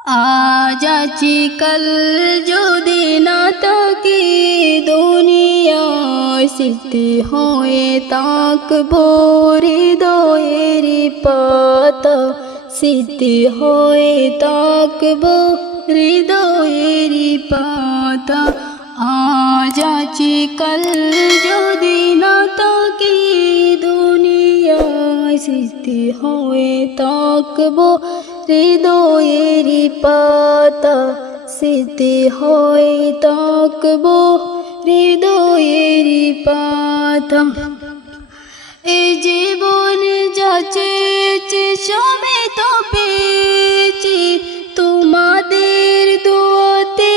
আজ আছি কাল যদি না থাকি দুনিয়ায় স্মৃতি হয়ে থাকবো হৃদয়ের পাতা স্মৃতি হয়ে থাকবো হৃদয়ের পাতা আজ আছি কাল যদি না থাকি দুনিয়ায় স্মৃতি হয়ে থাকবো হৃদয়ের পাতা স্মৃতি হয়ে থাকবো হৃদয়ের পাতা এ জীবন যা চেয়েছি সবে তো পেয়েছি তোমাদের দোয়াতে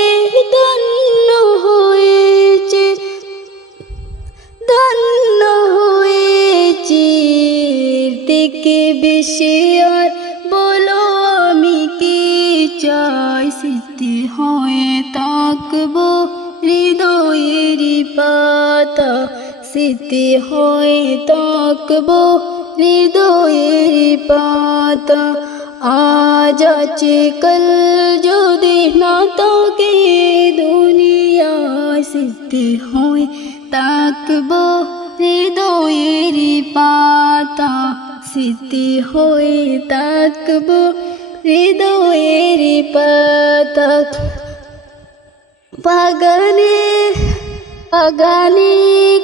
ধন্য হয়েছে ধন্য হয়েছি থেকে বেশি আর বলো আমি কি চাই স্মৃতি হয়ে থাকবো হৃদয়ের পাতা স্মৃতি হয়ে থাকবো হৃদয়ের পাতা আজ আছে কাল যদি না থাকে দুনিয়ায় স্মৃতি হয়ে থাকবো হৃদয়ের পাতা স্মৃতি হয়ে থাকবো হৃদয়ের পাতা বাগানে বাগানে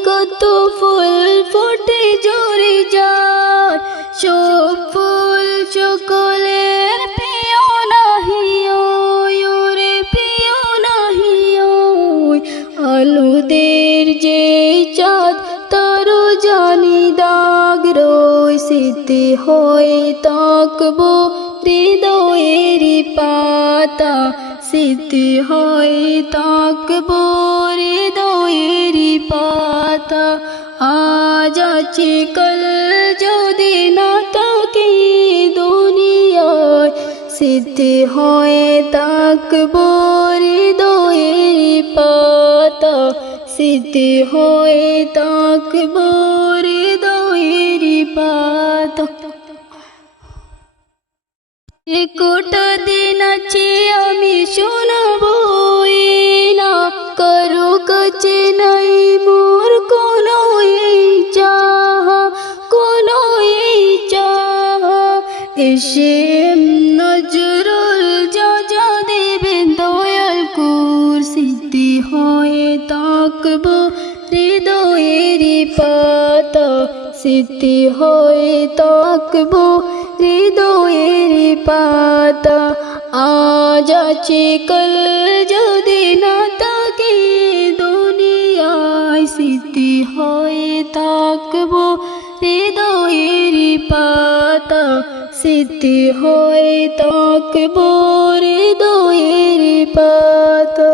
কত ফুল ফোটে ঝরে যায় সব ফুল সকলের প্রিয় নাহি ওরে প্রিয় নাহি আলুদের যে চাঁদ তারও জানি দাগ রই স্মৃতি হয়ে থাকবো হৃদয়ের পাতা স্মৃতি হয়ে থাকবো হৃদয়ের পাতা আজ আছে কাল যদি না থাকে দুনিয়ায় স্মৃতি হয়ে থাকবো হৃদয়ের পাতা স্মৃতি হয়ে থাকবো হৃদয়ের পাতা একটা দিন আছে আমি শোনাবো না কারো কাছে নাই মোর কোনো এই চাহা কোনো এই চাহা এসে নজরুল যা দেবেন দয়াল কুর স্মৃতি হয়ে থাকবো হৃদয়ের পাতা স্মৃতি হয়ে থাকবো হৃদয়ের পাতা আজ আছে কাল যদি না থাকে দুনিয়ায় স্মৃতি হয়ে থাকবো হৃদয়ের পাতা স্মৃতি হয়ে থাকবো হৃদয়ের পাতা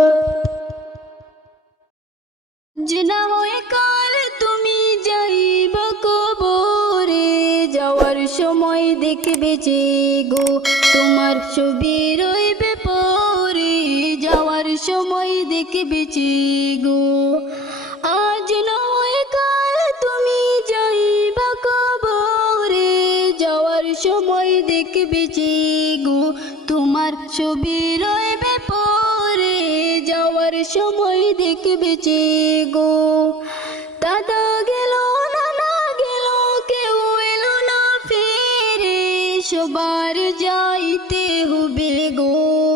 জিনা হয়ে কাল তুমি যাইবা কবরে যাওয়ার সময় দেখবে যে গো তোমার ছবি রইবে পরে যাওয়ার সময় দেখবে যে গো আজ নয় কাল তুমি যাইবা কবরে যাওয়ার সময় দেখবে যে গো তোমার ছবি রইবে পরে যাওয়ার সময় দেখবে যে গো দাদা গেল নানা গেল কেউ এলো না ফিরে সবার যাইতে হবে গো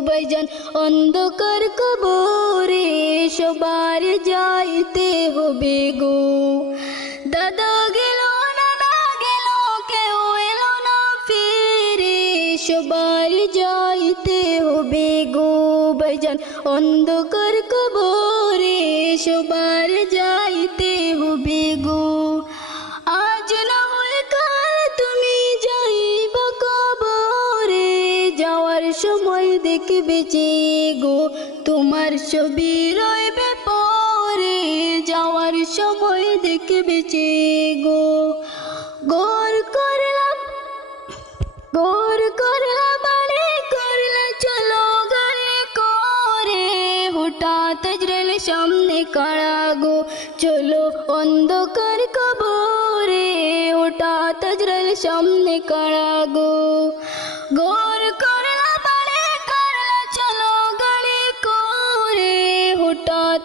ভাইজান অন্ধকার কবরে সবার যাইতে হবে গো দাদা গেল নানা গেল কেউ এলো না ফিরে সবার যাইতে হবে গো ভাইজান অন্ধকার কবরে সবার যাইতে হবে গো আজ না হয় কাল তুমি যাইবা কবরে যাওয়ার সময় দেখবে যে গো তোমার ছবি রইবে পরে যাওয়ার সময় দেখবে যে গো গৌর করলাম বাড়ি করলা চলো গাড়ি করে হঠাৎ রেল সামনে কাড়া গো চলো অন্ধকার কবরে হঠাৎ রেল সামনে কাড়া গো গৌর করলা বাড়ি করলা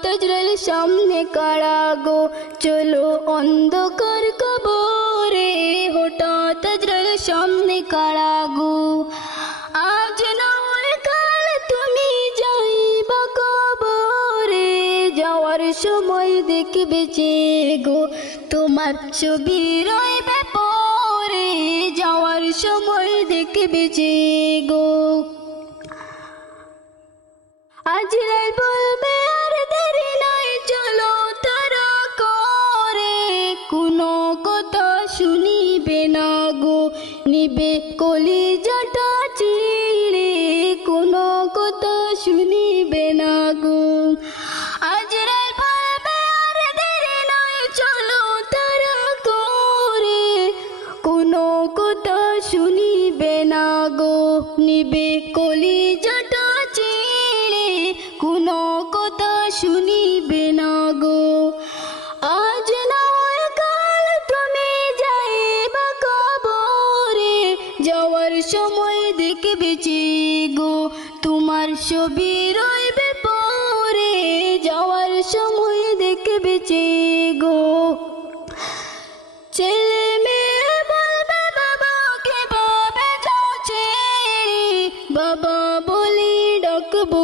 তাজরাল সামনে কাড়া গো, চলো অন্ধকার কবরে, হঠাৎ তাজরাল সামনে কাড়া গো। আজ নয় কাল তুমি যাইবা কবরে, যাওয়ার সময় দেখবে যে গো তোমার ছবি রইবে পরে, যাওয়ার সময় দেখবে যে গো। আজরাইল বলবে আর দেরি নাই, চলো তারা করে, কোনো কথা শুনিবে না গো, নিবে কলিজাটা চিড়ে, কোনো কথা শুনিবে না গো। আজরাইল বলবে আর দেরি নাই, চলো তারা করে, কোনো কথা শুনিবে না গো, নিবে কলিজাটা চিড়ে, কোনো কথা শুনিবে না গো। আজ নয় কাল তুমি যাইবা কবরে, যাওয়ার সময় দেখবে যে গো তোমার ছবি রইবে পরে, যাওয়ার সময় দেখবে যে গো। ছেলে মেয়ে বলবে বাবাকে, বাবে যাও ছেড়ে, বাবা বলে ডাকবো